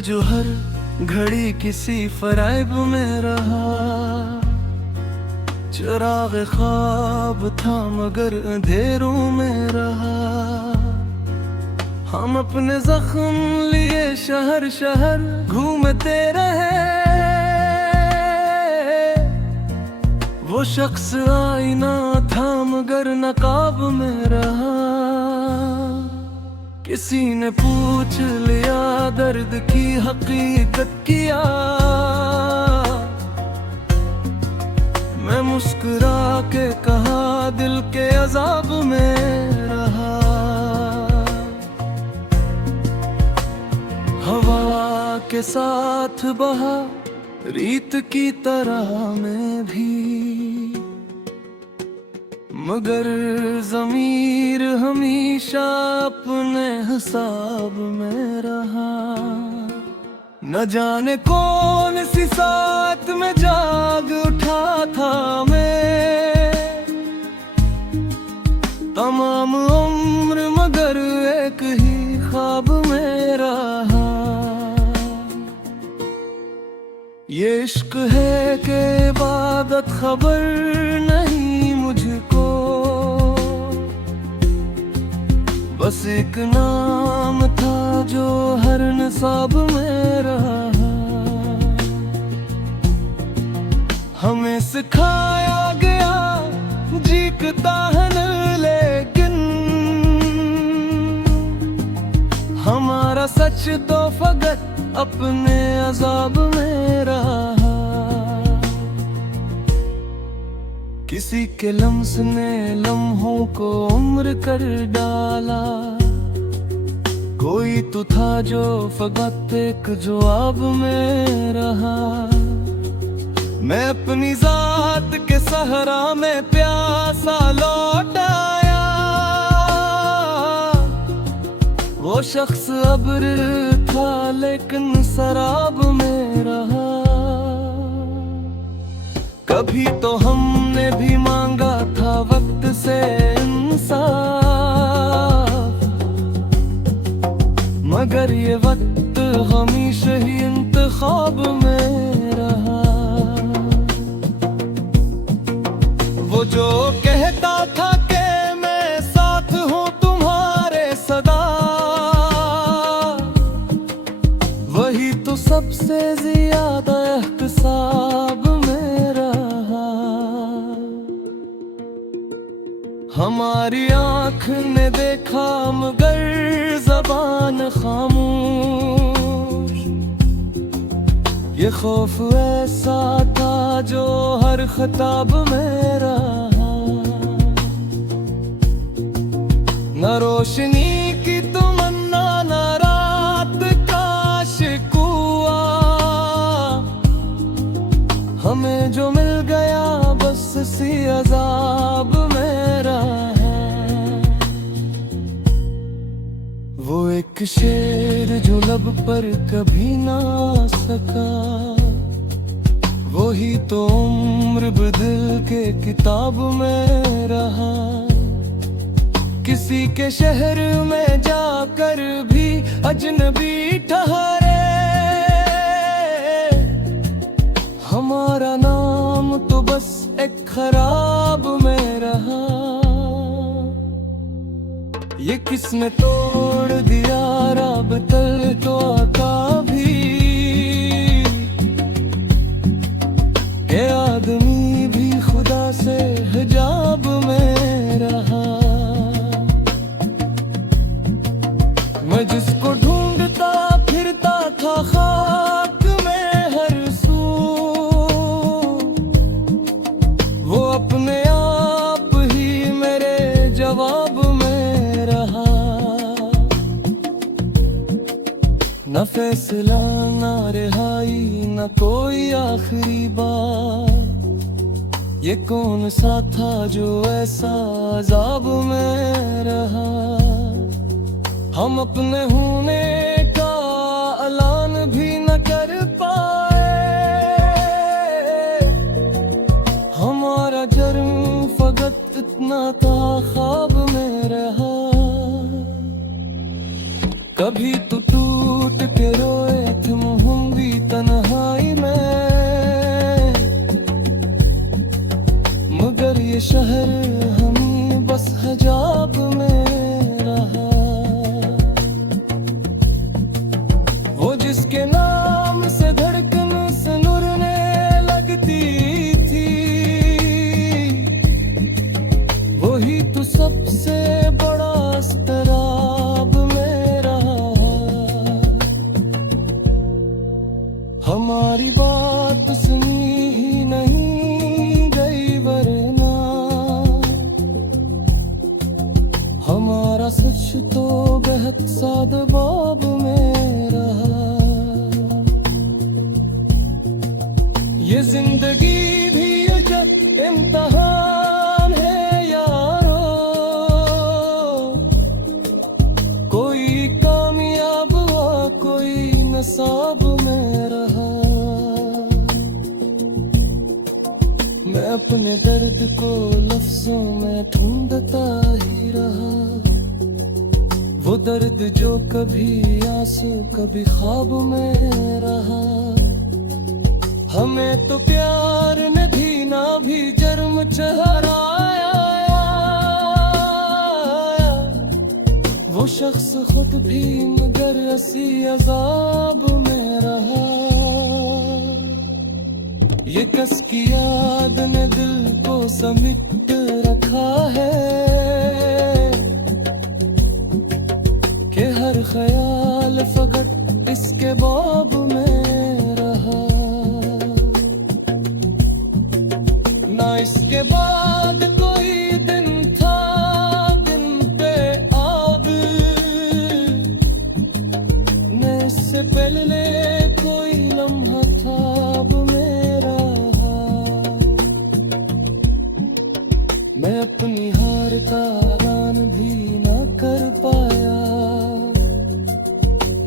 जो हर घड़ी किसी फरेब में रहा, चिराग ख्वाब था मगर अंधेरों में रहा। हम अपने जख्म लिए शहर शहर घूमते रहे, वो शख्स आईना था मगर नकाब में रहा। किसी ने पूछ लिया दर्द की हकीकत किया, मैं मुस्कुरा के कहा दिल के अजाब में रहा। हवा के साथ बहा रीत की तरह मैं भी, मगर ज़मीर हमेशा अपने हिसाब में रहा। न जाने कौन सी साथ में जाग उठा था मैं, तमाम उम्र मगर एक ही ख्वाब में रहा। ये इश्क है कि इबादत खबर नहीं मुझको, बस एक नाम था जो हर निसाब में रहा। हमें सिखाया गया जीता है लेकिन हमारा सच तो फकत अपने अजाब में रहा। किसी के लम्स ने लम्हों को उम्र कर डाला, कोई तो था जो फकत एक जवाब में रहा। मैं अपनी जात के सहरा में प्यासा लौट आया, वो शख्स अब्र था लेकिन शराब में रहा। कभी तो हमने भी मांगा था वक्त से इंसाफ, मगर ये वक्त हमेशा ही इंतखाब में रहा। वो जो कहता था कि मैं साथ हूँ तुम्हारे सदा, वही तो सबसे ज्यादा एहतसाब में रहा। हमारी आँख ने देखा मगर ज़बान खामोश, ये खौफ ऐसा था जो हर खिताब में रहा। न रोशनी की तमन्ना न रात का शिकवा, हमें जो मिल गया बस इसी अजाब में रहा। वो एक शेर जो लब पर कभी ना आ सका, वही तो उम्र बदल के किताब में रहा। किसी के शहर में जाकर भी अजनबी ठहरे, हमारा नाम तो बस एक खराब में रहा। ये किसने तोड़ दिया राबता तो आता भी, ये आदमी भी खुदा से हिजाब में रहा। मैं जिसको ढूंढता फिरता था खाक में हर सू, वो अपने आप ही मेरे जवाब में रहा। न फैसला न रिहाई न कोई आखिरी बात, ये कौन सा था जो ऐसा अजाब में रहा। हम अपने होने का ऐलान भी न कर पाए, हमारा जर्म फकत इतना था ख्वाब में रहा। कभी तो टूट के रोए थे उसके नाम से धड़कन सुनने लगती थी। वही तो सबसे बड़ा अस्तराब मेरा। हमारी बात सुनी ही नहीं गई वरना हमारा सच तो बेहद सादबाब में रहा। ये जिंदगी भी अजब इम्तिहान है यारो, कोई कामयाब हुआ कोई नसाब में रहा। मैं अपने दर्द को लफ्जों में ढूंढता ही रहा, वो दर्द जो कभी आंसू कभी ख्वाब में रहा। हमें तो प्यार ने भी ना भी जर्म चढ़ाया, वो शख्स खुद भी मगर ऐसी अजाब में रहा। ये कस की याद ने दिल को समेट रखा है कि हर ख्याल फकत इसके बाब में रहा। ना इसके बाद कोई दिन था दिन पे आब, न इससे पहले कोई लम्हा था अब मेरा। मैं अपनी हार का ऐलान भी ना कर पाया,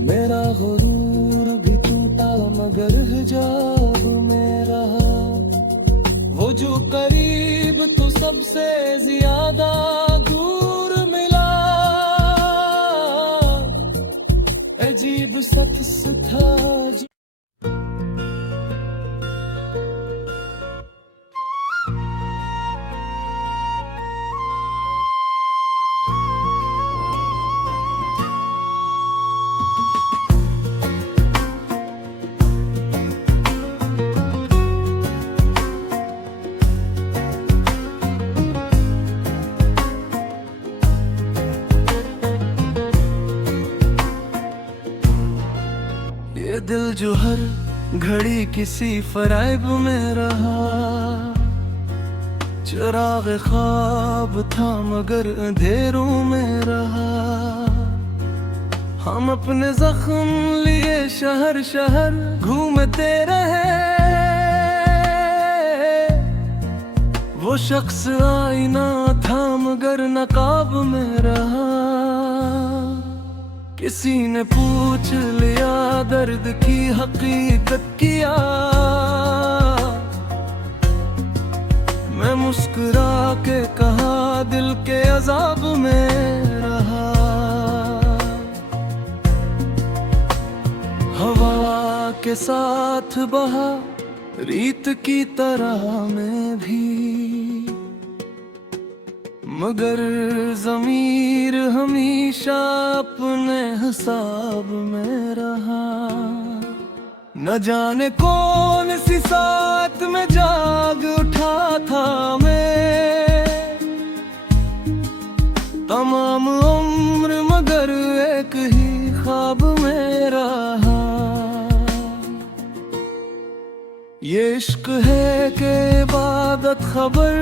मेरा गुरूर भी टूटा मगर हिजाब में रहा। वो जो करीब तो सबसे ज्यादा दूर मिला, अजीब शख्स था। ये दिल जो हर घड़ी किसी फराइब में रहा, चिराग ख्वाब था मगर अंधेरों में रहा। हम अपने जख्म लिए शहर शहर घूमते रहे, वो शख्स आईना था मगर नकाब में रहा। किसी ने पूछ लिया दर्द की हकीकत किया, मैं मुस्कुरा के कहा दिल के अजाब में रहा। हवा के साथ बहा रीत की तरह मैं भी, मगर ज़मीर हमेशा अपने हिसाब में रहा। न जाने कौन सी साथ में जाग उठा था मैं, तमाम उम्र मगर एक ही ख्वाब में रहा। ये इश्क है कि इबादत खबर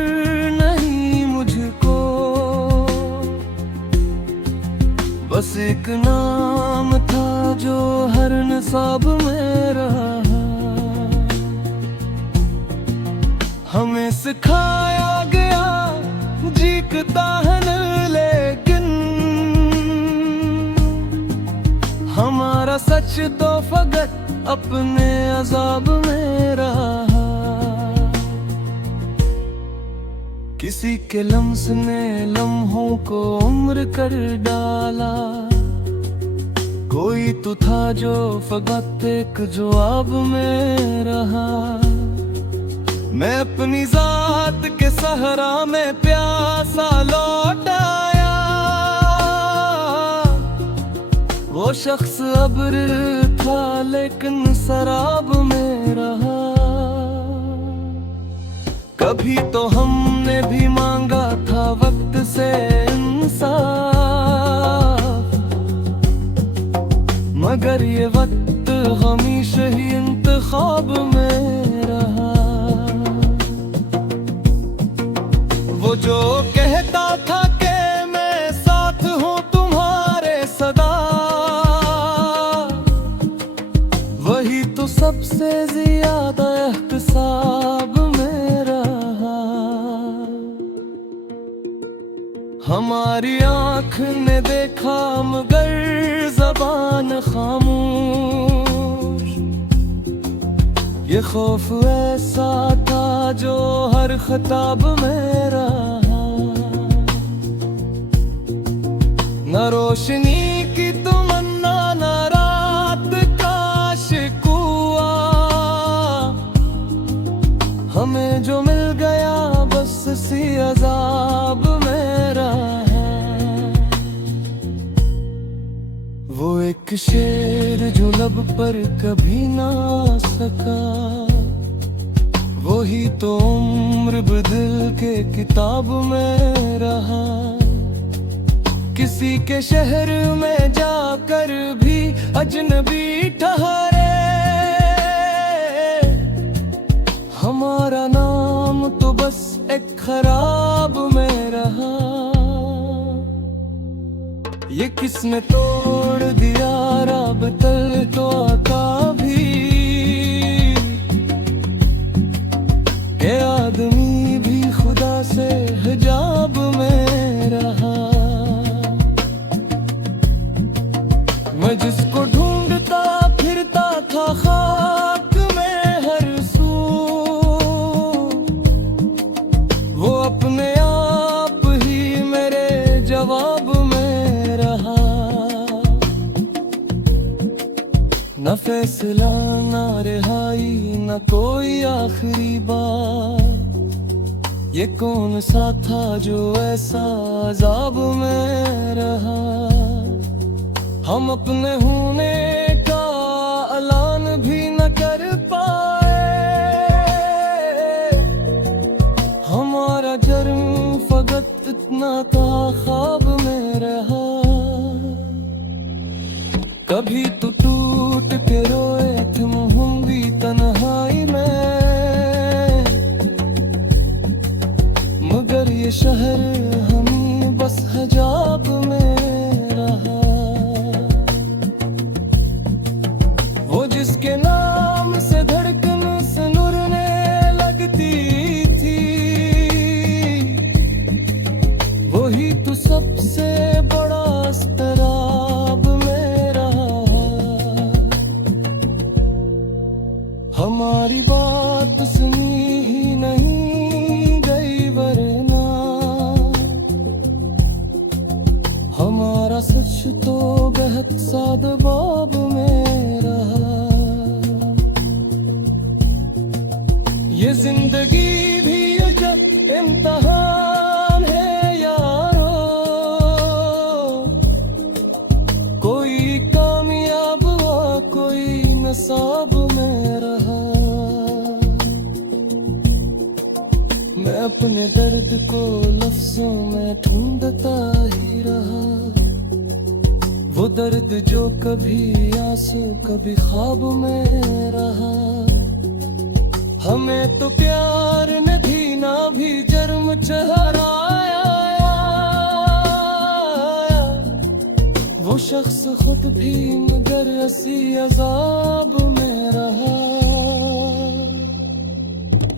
नहीं मुझको, बस एक नाम था जो हर निसाब में रहा। हमें सिखाया गया जीता है लेकिन हमारा सच तो फकत अपने अजाब में रहा। किसी के लम्स ने लम्हों को उम्र कर डाला, कोई तो था जो फकत एक जवाब में रहा। मैं अपनी जात के सहरा में प्यासा लौट आया, वो शख्स अब्र था लेकिन शराब में रहा। कभी तो हमने भी मांगा था वक्त से इंसाफ, मगर ये वक्त हमेशा ही इंतखाब में रहा। वो जो कहता था कि मैं साथ हूँ तुम्हारे सदा, वही तो सबसे ज्यादा एहतसाब में रहा। हमारी आँख ने देखा मगर ज़बान खामोश, ये खौफ ऐसा था जो हर खिताब में रहा। न रोशनी की तमन्ना न रात का शिकवा, हमें जो मिल गया बस इसी अजाब में रहा। वो एक शेर जो लब पर कभी ना आ सका, वही तो उम्र बदल के किताब में रहा। किसी के शहर में जाकर भी अजनबी ठहरे, हमारा नाम तो बस एक खराब में रहा। ये किसने तोड़ दिया राबतल तो आता भी, के आदमी भी खुदा से हिजाब में रहा। मैं जिसको ढूंढता फिरता था खाक में हर सू, वो अपने आप ही मेरे जवाब में रहा। न फैसला न रिहाई न कोई आखिरी बात, ये कौन सा था जो ऐसा अजाब में रहा। हम अपने होने का ऐलान भी न कर पाए, हमारा जर्म फकत इतना था ख्वाब में रहा। कभी तो टूट के रोए थे हम भी तन्हाई में, मगर ये शहर हम बस हिजाब में रहा। वो जिसके नाम से धड़कन सुनने लगती थी, वही तो सबसे बड़ा अस्तराब में रहा। हमारी बात सुनी ही नहीं गई वरना, हमारा सच तो बेहद सादबाब में रहा। ये जिंदगी भी अजब इम्तिहान है यारो, कोई कामयाब हुआ कोई नसाब में रहा। मैं अपने दर्द को लफ्जों में ढूंढता ही रहा, वो दर्द जो कभी आंसू कभी ख्वाब में रहा। हमें तो प्यार ने भी ना भी जर्म चढ़ाया, वो शख्स खुद भी मगर ऐसी अजाब में रहा।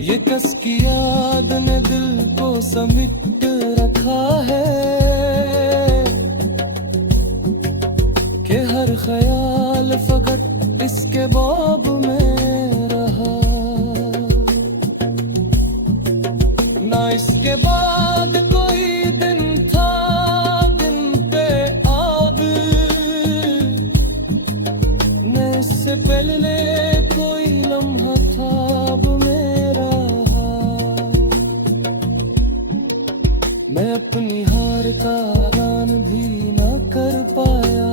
ये कस की याद ने दिल को समेट रखा है, कि हर ख्याल फकत इसके बाब में रहा। ना इसके बाद कोई दिन था दिन पे आब, न इससे पहले कोई लम्हा था अब मेरा। मैं अपनी हार का ऐलान भी ना कर पाया,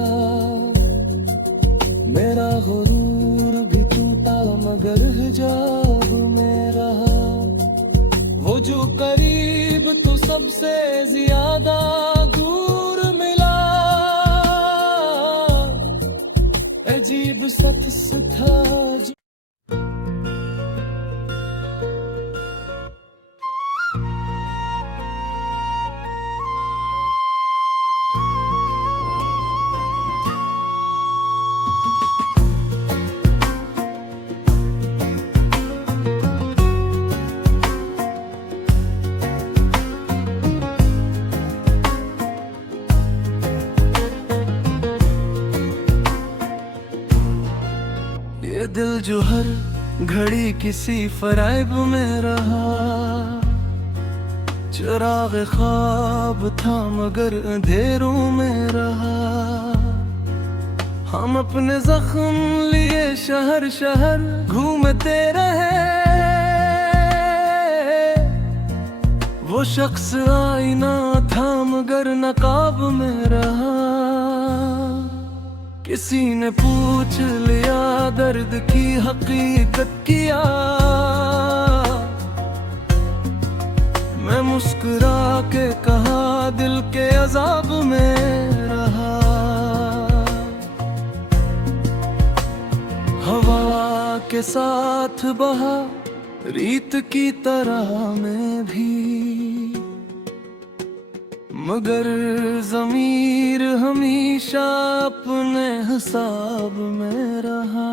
मगर हिजाब में रहा। वो जो करीब तो सबसे ज्यादा दूर मिला, अजीब शख्स था। ये दिल जो हर घड़ी किसी फरेब में रहा, चिराग ख्वाब था मगर अंधेरों में रहा। हम अपने जख्म लिए शहर शहर घूमते रहे, वो शख्स आईना था मगर नकाब में रहा। किसी ने पूछ लिया दर्द की हकीकत किया, मैं मुस्कुरा के कहा दिल के अजाब में रहा। हवा के साथ बहा रीत की तरह मैं भी, मगर ज़मीर हमेशा अपने हिसाब में रहा।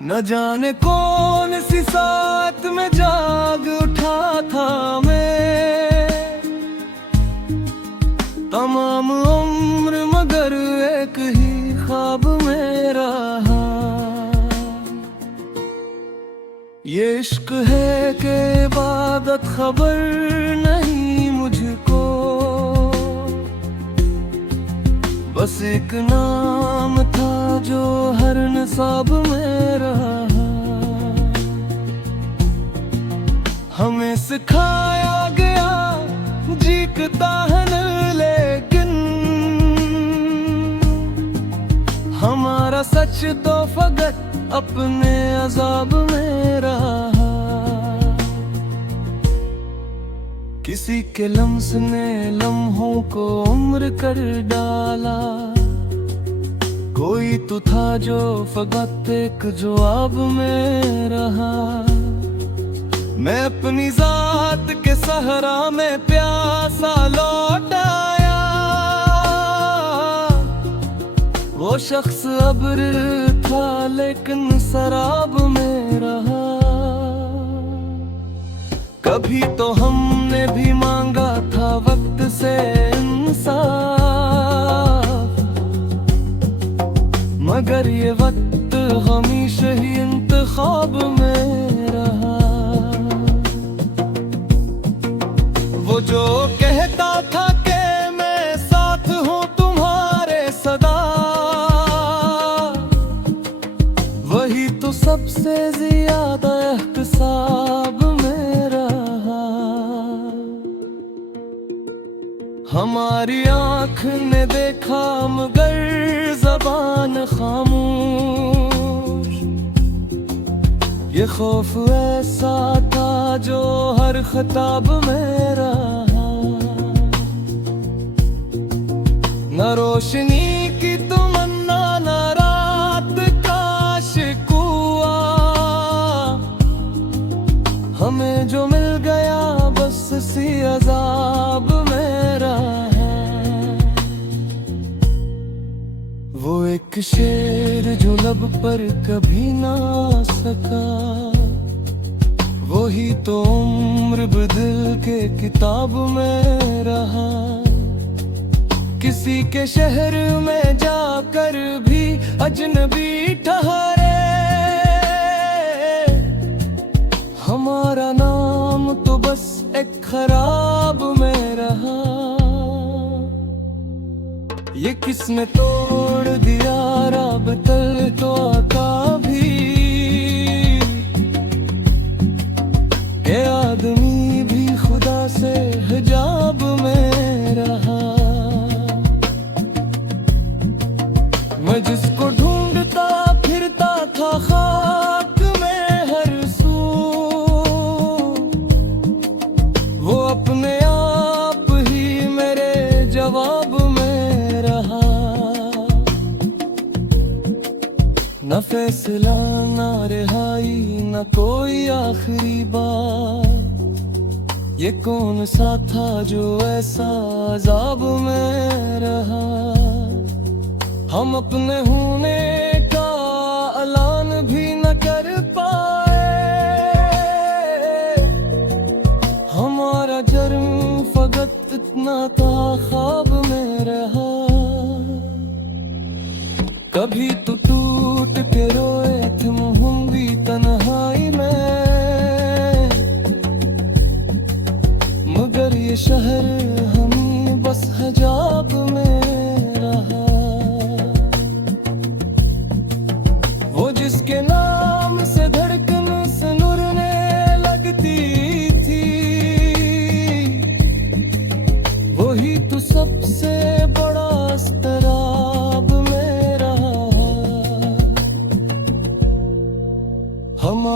न जाने कौन सी साथ में जाग उठा था मैं, तमाम उम्र मगर एक ही ख्वाब में रहा। ये इश्क है कि इबादत खबर नहीं मुझको, बस एक नाम था जो हर निसाब में रहा। हमें सिखाया गया जीता है लेकिन हमारा सच तो फकत अपने अजाब में रहा। किसी के लम्स ने लम्हों को उम्र कर डाला, कोई तो था जो फकत एक जवाब में रहा। मैं अपनी जात के सहरा में प्यासा लौट आया, वो शख्स अब्र था लेकिन शराब में रहा। कभी तो हमने भी मांगा था वक्त से इंसाफ, मगर ये वक्त हमेशा ही इंतखाब में रहा। वो जो कहता था कि मैं साथ हूँ तुम्हारे सदा, वही तो सबसे ज्यादा एहतसाब में रहा। हमारी आँख ने देखा मगर ज़बान खामोश, ये खौफ ऐसा था जो हर खिताब में रहा। न रोशनी की तमन्ना न रात का शिकवा, हमें जो मिल गया बस इसी अजाब में रहा। वो एक शेर जो लब पर कभी ना आ सका, वही तो उम्र बदल के किताब में रहा। किसी के शहर में जाकर भी अजनबी ठहरे, हमारा नाम तो बस एक खराब में रहा। ये किसने तोड़ दिया राबतल तो आता भी, ये आदमी भी खुदा से हिजाब में रहा। मैं जिसको ढूंढता फिरता था खाक ना रिहाई न कोई आखिरी बार। ये कौन सा था जो ऐसा अज़ाब में रहा, हम अपने होने का ऐलान भी न कर पाए। हमारा जर्म फकत इतना था ख्वाब में रहा। कभी तो टूट के रोए थे हम भी तन्हाई में, मगर ये शहर हम बस हजाब में रहा। वो जिसके नाम से धड़कन सुनने लगती थी, वही तो सबसे बड़ा अस्तराब में रहा। हम